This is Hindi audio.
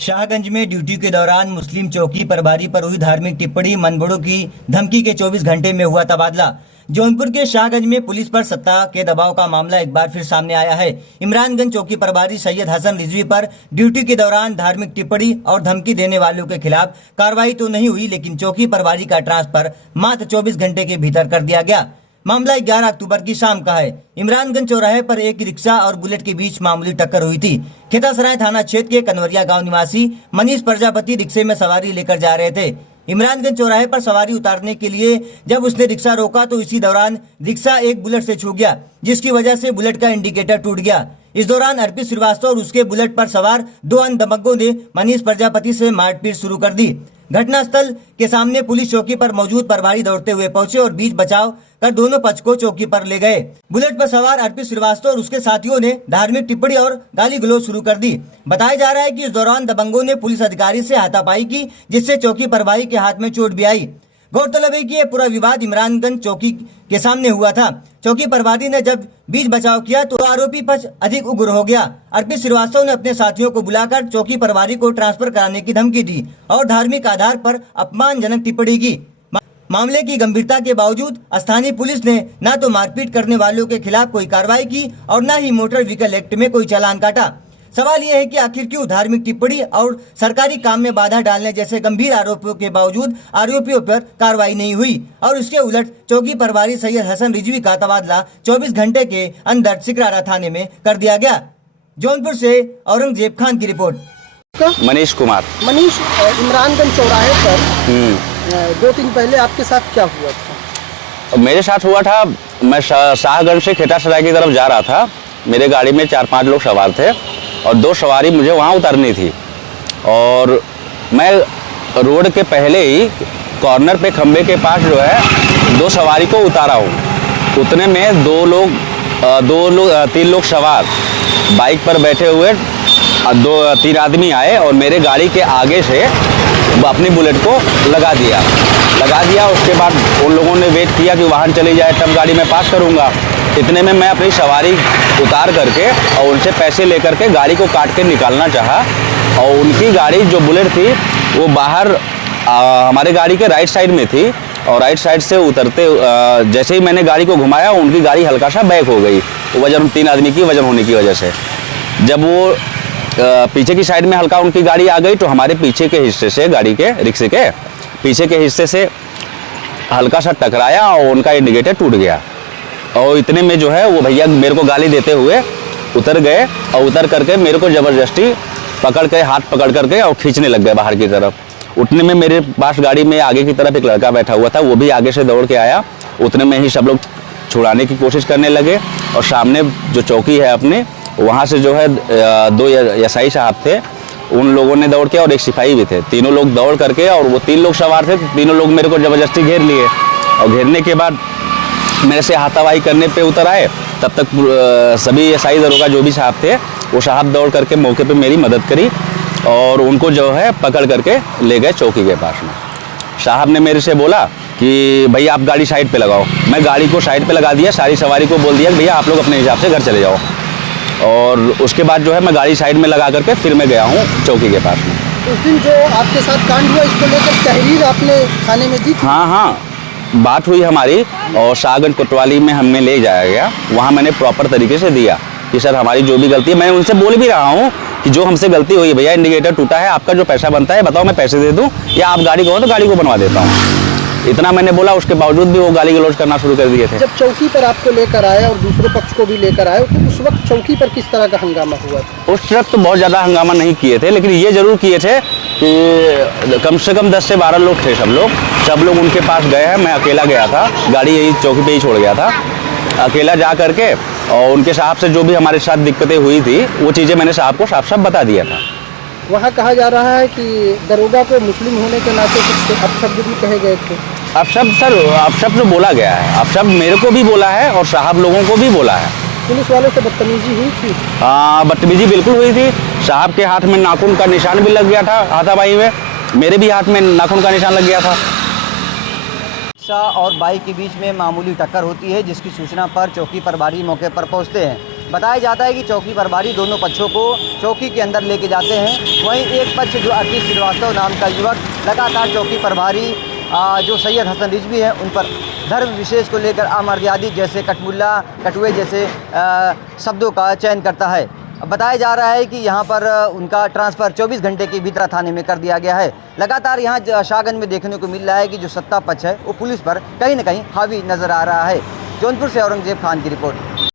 शाहगंज में ड्यूटी के दौरान मुस्लिम चौकी प्रभारी पर हुई धार्मिक टिप्पणी, मनबड़ों की धमकी के 24 घंटे में हुआ तबादला। जौनपुर के शाहगंज में पुलिस पर सत्ता के दबाव का मामला एक बार फिर सामने आया है। इमरानगंज चौकी प्रभारी सैयद हसन रिजवी पर ड्यूटी के दौरान धार्मिक टिप्पणी और धमकी देने वालों के खिलाफ कार्रवाई तो नहीं हुई, लेकिन चौकी प्रभारी का ट्रांसफर मात्र 24 घंटे के भीतर कर दिया गया। मामला 11 अक्टूबर की शाम का है। इमरानगंज चौराहे पर एक रिक्शा और बुलेट के बीच मामूली टक्कर हुई थी। खेतासराय थाना क्षेत्र के कनवरिया गांव निवासी मनीष प्रजापति रिक्शे में सवारी लेकर जा रहे थे। इमरानगंज चौराहे पर सवारी उतारने के लिए जब उसने रिक्शा रोका तो इसी दौरान रिक्शा एक बुलेट से छू गया, जिसकी वजह से बुलेट का इंडिकेटर टूट गया। इस दौरान अर्पित श्रीवास्तव और उसके बुलेट पर सवार 2 अन्य दबंगों ने मनीष प्रजापति से मारपीट शुरू कर दी। घटनास्थल के सामने पुलिस चौकी पर मौजूद प्रभारी दौड़ते हुए पहुंचे और बीच बचाव कर दोनों पक्ष को चौकी पर ले गए। बुलेट पर सवार अर्पित श्रीवास्तव और उसके साथियों ने धार्मिक टिप्पणी और गाली गलौज शुरू कर दी। बताया जा रहा है कि इस दौरान दबंगों ने पुलिस अधिकारी से हाथापाई की, जिससे चौकी प्रभारी के हाथ में चोट भी आई। गौरतलब है कि यह पूरा विवाद इमरानगंज चौकी के सामने हुआ था। चौकी प्रभारी ने जब बीच बचाव किया तो आरोपी पक्ष अधिक उग्र हो गया। अर्पित श्रीवास्तव ने अपने साथियों को बुलाकर चौकी प्रभारी को ट्रांसफर कराने की धमकी दी और धार्मिक आधार पर अपमानजनक टिप्पणी की। मामले की गंभीरता के बावजूद स्थानीय पुलिस ने न तो मारपीट करने वालों के खिलाफ कोई कार्रवाई की और न ही मोटर व्हीकल एक्ट में कोई चालान काटा। सवाल यह है कि आखिर क्यों धार्मिक टिप्पणी और सरकारी काम में बाधा डालने जैसे गंभीर आरोपों के बावजूद आरोपियों पर कार्रवाई नहीं हुई और उसके उलट चौकी प्रभारी सैयद हसन रिजवी का तबादला 24 घंटे के अंदर सिकरारा थाने में कर दिया गया। जौनपुर से औरंगजेब खान की रिपोर्ट। मनीष कुमार। मनीष, इमरानगंज चौराहे पर 2 दिन पहले आपके साथ क्या हुआ था? मेरे साथ हुआ था, मैं शाहगंज से खेतासराय की तरफ जा रहा था। मेरे गाड़ी में 4-5 लोग सवार थे और 2 सवारी मुझे वहाँ उतारनी थी और मैं रोड के पहले ही कॉर्नर पे खंबे के पास जो है 2 सवारी को उतारा हूँ। उतने में 3 लोग सवार बाइक पर बैठे हुए 2-3 आदमी आए और मेरे गाड़ी के आगे से अपनी बुलेट को लगा दिया। उसके बाद उन लोगों ने वेट किया कि वाहन चली जाए तब गाड़ी में पास करूँगा। इतने में मैं अपनी सवारी उतार करके और उनसे पैसे लेकर के गाड़ी को काट के निकालना चाहा और उनकी गाड़ी जो बुलेट थी वो बाहर हमारे गाड़ी के राइट साइड में थी और राइट साइड से उतरते जैसे ही मैंने गाड़ी को घुमाया उनकी गाड़ी हल्का सा बैक हो गई, वजन 3 आदमी की वजन होने की वजह से। जब वो पीछे की साइड में हल्का उनकी गाड़ी आ गई तो हमारे पीछे के हिस्से से, गाड़ी के रिक्शे के पीछे के हिस्से से हल्का सा टकराया और उनका इंडिकेटर टूट गया। और इतने में जो है वो भैया मेरे को गाली देते हुए उतर गए और उतर करके मेरे को ज़बरदस्ती पकड़ के हाथ पकड़ करके और खींचने लग गए बाहर की तरफ। उतने में मेरे पास गाड़ी में आगे की तरफ एक लड़का बैठा हुआ था, वो भी आगे से दौड़ के आया। उतने में ही सब लोग छुड़ाने की कोशिश करने लगे और सामने जो चौकी है अपने, वहाँ से जो है 2 एसआई साहब थे, उन लोगों ने दौड़ के और एक सिपाही भी थे। तीनों लोग दौड़ करके और वो 3 लोग सवार थे, तीनों लोग मेरे को ज़बरदस्ती घेर लिए और घेरने के बाद मेरे से हाथापाई करने पे उतर आए। तब तक सभी एसआई दरोगा जो भी साहब थे वो साहब दौड़ करके मौके पे मेरी मदद करी और उनको जो है पकड़ करके ले गए चौकी के पास में। साहब ने मेरे से बोला कि भैया आप गाड़ी साइड पे लगाओ। मैं गाड़ी को साइड पे लगा दिया, सारी सवारी को बोल दिया कि भैया आप लोग अपने हिसाब से घर चले जाओ। और उसके बाद जो है मैं गाड़ी साइड में लगा करके फिर मैं गया हूँ चौकी के पास में। उस दिन जो आपके साथ कांड हुआ, इसको लेकर तहरीर आपने थाने में दी? हाँ, बात हुई हमारी और शाहगंज कोतवाली में हमें ले जाया गया। वहाँ मैंने प्रॉपर तरीके से दिया कि सर हमारी जो भी गलती है, मैं उनसे बोल भी रहा हूँ कि जो हमसे गलती हुई, भैया इंडिकेटर टूटा है, आपका जो पैसा बनता है बताओ, मैं पैसे दे दूँ या आप गाड़ी को तो गाड़ी को बनवा देता हूँ। इतना मैंने बोला, उसके बावजूद भी वो गाली गलौज करना शुरू कर दिए थे। जब चौकी पर आपको लेकर आए और दूसरे पक्ष को भी लेकर आए तो उस वक्त चौकी पर किस तरह का हंगामा हुआ था? उस वक्त तो बहुत ज़्यादा हंगामा नहीं किए थे, लेकिन ये जरूर किए थे कि कम से कम 10 से 12 लोग थे। सब लोग उनके पास गए हैं। मैं अकेला गया था, गाड़ी यही चौकी पे ही छोड़ गया था अकेला जा करके, और उनके साहब से जो भी हमारे साथ दिक्कतें हुई थी वो चीज़ें मैंने साहब को साफ बता दिया था। वहाँ कहा जा रहा है कि दरोगा को मुस्लिम होने के नाते कुछ अपशब्द भी कहे गए थे। अपशब्द बोला गया है, अपशब्द मेरे को भी बोला है और साहब लोगों को भी बोला है। पुलिस वालों से बदतमीजी हुई थी? बदतमीजी बिल्कुल हुई थी। साहब के हाथ में नाखून का निशान भी लग गया था हाथापाई में, मेरे भी हाथ में नाखून का निशान लग गया था। रिक्शा और बाइक के बीच में मामूली टक्कर होती है, जिसकी सूचना पर चौकी प्रभारी मौके पर पहुंचते हैं। बताया जाता है कि चौकी प्रभारी दोनों पक्षों को चौकी के अंदर लेके जाते हैं। वहीं एक पक्ष जो अर्पित श्रीवास्तव नाम का युवक लगातार चौकी प्रभारी जो सैयद हसन रिजवी है उन पर धर्म विशेष को लेकर अमर्यादित जैसे कटमुल्ला कटुए जैसे शब्दों का चयन करता है। बताया जा रहा है कि यहाँ पर उनका ट्रांसफ़र 24 घंटे के भीतर थाने में कर दिया गया है। लगातार यहाँ शाहगंज में देखने को मिल रहा है कि जो सत्ता पक्ष है वो पुलिस पर कहीं न कहीं हावी नज़र आ रहा है। जौनपुर से औरंगजेब खान की रिपोर्ट।